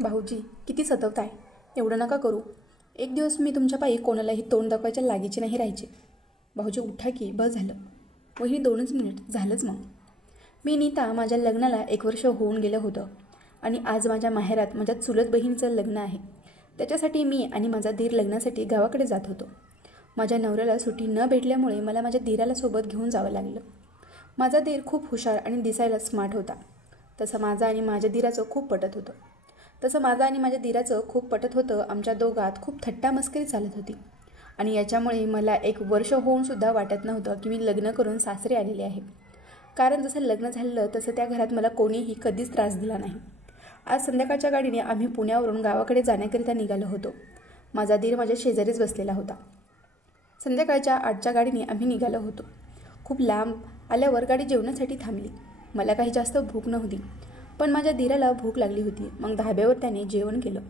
भाऊजी किती सतवताय, एवढं नका करू. एक दिवस मी तुमच्या पायी कोणालाही तोंड दाखवायच्या लागीचे नाही राहायचे. भाऊजी उठा की, बस झालं. वहिनी 2च मिनिट झालंच मग. मी नीता माझ्या लग्नाला 1 वर्ष होऊन गेलं होतं आणि आज माझ्या माहेरात माझ्या चुलत बहिणीचं लग्न आहे. त्याच्यासाठी मी आणि माझा दीर लग्नासाठी गावाकडे जात होतो. माझ्या नवऱ्याला सुट्टी न भेटल्यामुळे मला माझ्या दीराला सोबत घेऊन जावं लागलं. माझा दीर खूप हुशार आणि दिसायला स्मार्ट होता. तसं माझं आणि माझ्या दीराचं खूप पटत होतं. आमच्या दोघात खूप थट्टा मस्करी चालत होती आणि याच्यामुळे मला 1 वर्ष होऊनसुद्धा वाटत नव्हतं की मी लग्न करून सासरे आलेले आहे. कारण जसं लग्न झालं तसं त्या घरात मला कोणीही कधीच त्रास दिला नाही. आज संध्याकाळच्या गाडीने आम्ही पुण्यावरून गावाकडे जाण्याकरिता निघालो होतो. माझा दीर माझ्या शेजारीच बसलेला होता. संध्याकाळच्या 8च्या गाडीने आम्ही निघालो होतो. खूप लांब आल्यावर गाडी जेवणासाठी थांबली. मला काही जास्त भूक नव्हती, पण माझ्या दीराला भूक लागली होती. मग धाब्यावर त्याने जेवण केलं.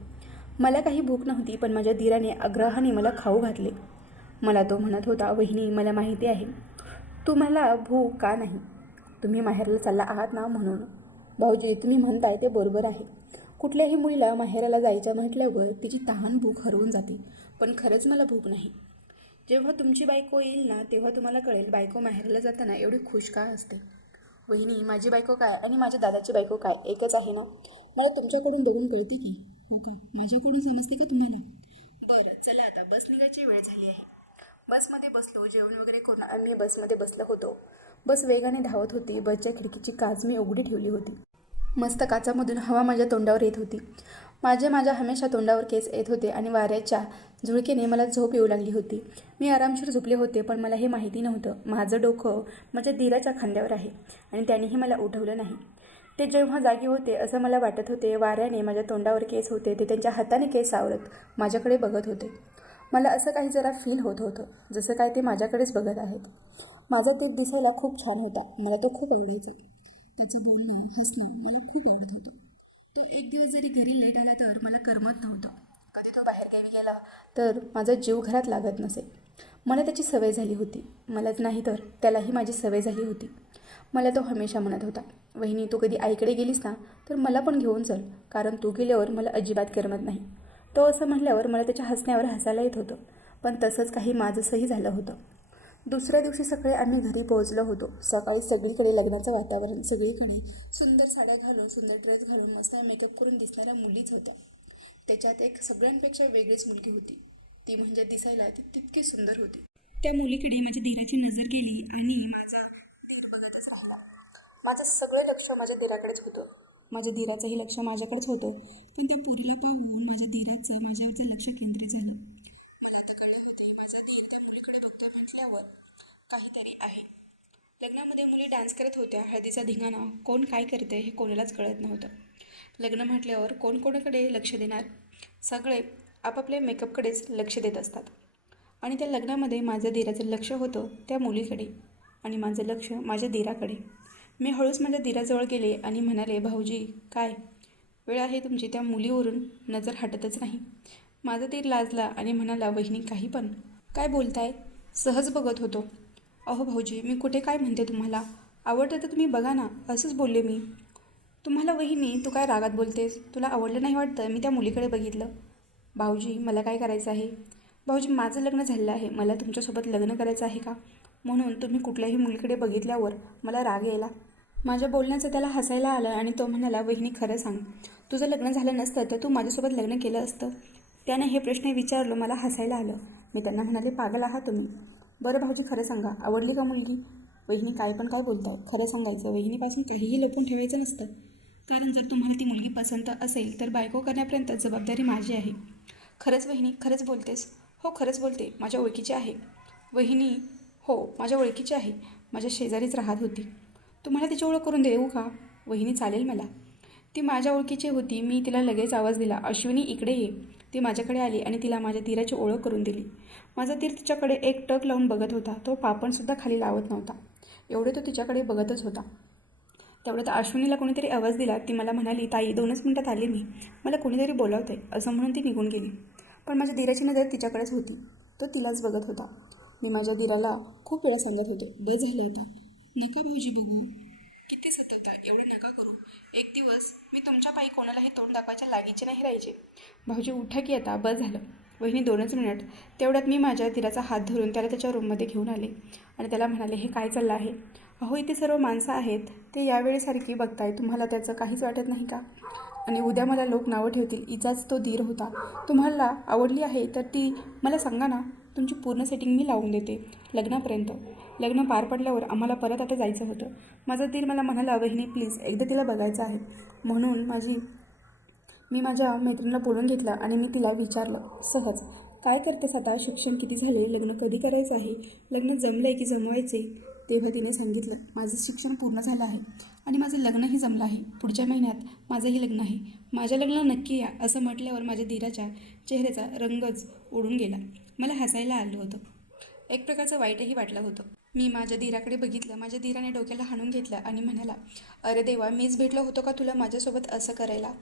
मला काही भूक नव्हती, पण माझ्या दीराने आग्रहाने मला खाऊ घातले. मला तो म्हणत होता, वहिनी मला माहिती आहे तुम्हाला भूक का नाही. तुम्ही माहेरला चालला आहात ना म्हणून. भाऊजी तुम्ही म्हणताय ते बरोबर आहे. कुठल्याही मुलीला माहेराला जायचं म्हटल्यावर तिची तहान भूक हरवून जाते. पण खरंच मला भूक नाही. जेव्हा तुमची बायको येईल ना तेव्हा तुम्हाला कळेल बायको माहेराला जाताना एवढी खुश का असते. वहिनी माझी बायको काय आणि माझ्या दादाची बायको काय एकच आहे ना. मला तुमच्याकडून बघून कळते की. हो का, माझ्याकडून समजते का तुम्हाला. बरं चला, आता बस निघायची वेळ झाली आहे. बसमध्ये बसलो. जेवण वगैरे करून आम्ही बसमध्ये बसलो होतो. बस वेगाने धावत होती. बसच्या खिडकीची काच मी उघडी ठेवली होती. मस्त काचामधून हवा माझ्या तोंडावर येत होती. माझ्या हमेशा तोंडावर केस येत होते आणि वाऱ्याच्या झुळकेने मला झोप येऊ लागली होती. मी आरामशीर झोपले होते, पण मला हे माहिती नव्हतं माझं डोकं माझ्या दीराच्या खांद्यावर आहे आणि त्यानेही मला उठवलं नाही. ते जेव्हा जागी होते असं मला वाटत होते. वाऱ्याने माझ्या तोंडावर केस होते. ते त्यांच्या हाताने केस सावरत माझ्याकडे बघत होते. मला असं काही जरा फील होत होतं, जसं काय ते माझ्याकडेच बघत आहेत. माझा दीर दिसायला खूप छान होता. मला तो खूप आवडायचा. त्याचं बोलणं, हसणं मला खूप आवडत होतं. तो एक दिवस जरी घरी लाईट आला तर मला करमत नव्हतं. कधी तो बाहेर गावी गेला तर माझा जीव घरात लागत नसे. मला त्याची सवय झाली होती. मलाच नाही तर त्यालाही माझी सवय झाली होती. मला तो हमेशा म्हणत होता, वहिनी तू कधी आईकडे गेलीस ना तर मला पण घेऊन चल, कारण तू गेल्यावर मला अजिबात करमत नाही. तो असं म्हटल्यावर मला त्याच्या हसण्यावर हसायला येत होतं. पण तसंच काही माझंसंही झालं होतं. दुसऱ्या दिवशी सकाळी आम्ही घरी पोहोचलो होतो. सकाळी सगळीकडे लग्नाचं वातावरण. सगळीकडे सुंदर साड्या घालून, सुंदर ड्रेस घालून, मस्त मेकअप करून दिसणाऱ्या मुलीच होत्या. त्याच्यात एक सगळ्यांपेक्षा वेगळीच मुलगी होती. ती म्हणजे दिसायला ती तितकी सुंदर होती. त्या मुलीकडे माझ्या दीराची नजर गेली आणि माझा दीर बघतच राहिला. माझं सगळं लक्ष माझ्या दीराकडेच होतं. माझ्या दीराचंही लक्ष माझ्याकडेच होतं. पण त्या पोरीला पाहून माझ्या दीराचं माझ्यावरचं लक्ष केंद्रित झालं. मला आता कळले होते माझा दीर त्या मुलीकडे बघतोय म्हटल्यावर काहीतरी आहे. लग्नामध्ये मुली डान्स करत होत्या. हळदीचा धिंगाणा. कोण काय करते हे कोणालाच कळत नव्हतं. लग्न म्हटल्यावर कोण कोणाकडे लक्ष देणार. सगळे आपापल्या मेकअपकडेच लक्ष देत असतात. आणि त्या लग्नामध्ये माझ्या दीराचं लक्ष होतं त्या मुलीकडे आणि माझं लक्ष माझ्या दीराकडे. मी हळूच माझ्या दीराजवळ गेले आणि म्हणाले, भाऊजी काय वेळ आहे तुमची त्या मुलीवरून नजर हटतच नाही. माझा दीर लाजला आणि म्हणाला, वहिनी काही पण काय बोलताय. सहज बघत होतो. अहो भाऊजी मी कुठे काय म्हणते तुम्हाला. आवडतं तर तुम्ही बघा ना, असंच बोलले मी तुम्हाला. वहिनी तू काय रागात बोलतेस. तुला आवडलं नाही वाटतं. मी त्या मुलीकडे बघितलं. भाऊजी मला काय करायचं आहे. भाऊजी माझं लग्न झालं आहे. मला तुमच्यासोबत लग्न करायचं आहे का. म्हणून तुम्ही कुठल्याही मुलीकडे बघितल्यावर मला राग यायला. माझ्या बोलण्याचं त्याला हसायला आलं आणि तो म्हणाला, वहिनी खरं सांग, तुझं लग्न झालं नसतं तर तू माझ्यासोबत लग्न केलं असतं. त्याने हे प्रश्न विचारलं. मला हसायला आलं. मी त्यांना म्हणाले, पागल आहात तुम्ही. बरं भाऊजी खरं सांगा, आवडली का मुलगी. वहिनी काय पण काय बोलताय. खरं सांगायचं. वहिनीपासून काहीही लपून ठेवायचं नसतं. कारण जर तुम्हाला ती मुलगी पसंत असेल तर बायको करण्यापर्यंत जबाबदारी माझी आहे. खरंच वहिनी, खरंच बोलतेस. हो खरंच बोलते. माझ्या ओळखीची आहे. वहिनी हो माझ्या ओळखीची आहे. माझ्या शेजारीच राहत होती. तुम्हाला तिची ओळख करून देऊ का. वहिनी चालेल मला. ती माझ्या ओळखीची होती. मी तिला लगेच आवाज दिला, अश्विनी इकडे ये. ती माझ्याकडे आली आणि तिला माझ्या दीराची ओळख करून दिली. माझा दीर तिच्याकडे एक टक लावून बघत होता. तो पापणसुद्धा खाली लावत नव्हता. एवढे तो तिच्याकडे बघतच होता. तेवढ्यात अश्विनीला कोणीतरी आवाज दिला. ती मला म्हणाली, ताई 2च मिनिटात आली मी. मला कोणीतरी बोलावतंय असं म्हणून ती निघून गेली. पण माझ्या दीराची नजर तिच्याकडेच होती. तो तिलाच बघत होता. मी माझ्या दीराला खूप वेळा सांगत होते, बस झालं आता. नका भाऊजी बघू. किती सतवता, एवढे नका करू. एक दिवस मी तुमच्या पायी कोणालाही तोंड दाखवायच्या लायकीचे नाही राहायचे. भाऊजी उठा की आता, बस झालं. वहिनी 2च मिनिट. तेवढ्यात मी माझ्या धीराचा हात धरून त्याला त्याच्या रूममध्ये घेऊन आले आणि त्याला म्हणाले, हे काय चाललं आहे? अहो इथे सर्व माणसं आहेत, ते यावेळेसारखी बघताय, तुम्हाला त्याचं काहीच वाटत नाही का? आणि उद्या मला लोक नावं ठेवतील, हिचाच तो धीर होता. तुम्हाला आवडली आहे तर ती मला सांगा ना, तुमची पूर्ण सेटिंग मी लावून देते लग्नापर्यंत. लग्न पार पडल्यावर आम्हाला परत आता जायचं होतं. माझा धीर मला म्हणाला, वहिनी प्लीज एकदा तिला बघायचं आहे. म्हणून मी माझ्या मैत्रिणीला बोलून घेतलं आणि मी तिला विचारलं सहज, काय करतेस आता? शिक्षण किती झाले? लग्न कधी करायचं आहे? लग्न जमलं आहे की जमवायचे? तेव्हा तिने सांगितलं, माझं शिक्षण पूर्ण झालं आहे आणि माझं लग्नही जमलं आहे. पुढच्या महिन्यात माझंही लग्न आहे. माझ्या लग्नाला नक्की या. असं म्हटल्यावर माझ्या धीराच्या चेहऱ्याचा रंगच उडून गेला. मला हसायला आलं होतं. एक प्रकारचं वाईटही वाटलं होतं. मी माझ्या धीराकडे बघितलं. माझ्या धीराने डोक्याला हाणून घेतलं आणि म्हणाला, अरे देवा, मीच भेटलो होतो का तुला माझ्यासोबत असं करायला?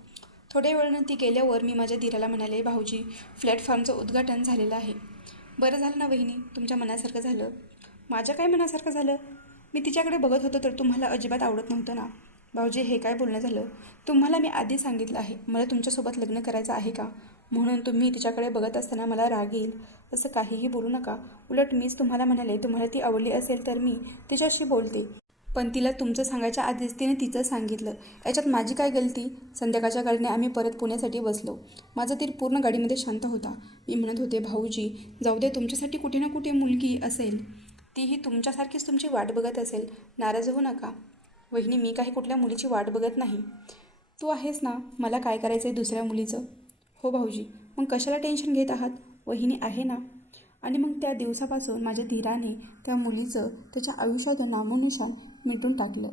थोड्या वेळानं ती गेल्यावर मी माझ्या धीराला म्हणाले, भाऊजी प्लॅटफॉर्मचं उद्घाटन झालेलं आहे. बरं झालं ना वहिनी, तुमच्या मनासारखं झालं. माझ्या काय मनासारखं झालं? मी तिच्याकडे बघत होतो तर तुम्हाला अजिबात आवडत नव्हतं ना? भाऊजी हे काय बोलणं झालं? तुम्हाला मी आधी सांगितलं आहे मला तुमच्यासोबत लग्न करायचं आहे का, म्हणून तुम्ही तिच्याकडे बघत असताना मला राग येईल असं काहीही बोलू नका. उलट मीच तुम्हाला म्हणाले, तुम्हाला ती आवडली असेल तर मी तिच्याशी बोलते. पण तिला तुमचं सांगायच्या आधीच तिने तिचं सांगितलं. याच्यात माझी काय गलती? संध्याकाळच्या गाडीने आम्ही परत पुण्यासाठी बसलो. माझा धीर पूर्ण गाडीमध्ये शांत होता. मी म्हणत होते, भाऊजी जाऊ दे, तुमच्यासाठी कुठे ना कुठे मुलगी असेल, तीही तुमच्यासारखीच तुमची वाट बघत असेल, नाराज होऊ नका. वहिनी मी काही कुठल्या मुलीची वाट बघत नाही. तू आहेस ना, मला काय करायचं आहे दुसऱ्या मुलीचं? हो भाऊजी, मग कशाला टेन्शन घेत आहात? वहिनी आहे ना. आणि मग त्या दिवसापासून माझ्या धीराने त्या मुलीचं त्याच्या आयुष्यातून नामोनिशाण मिटून टाकलं.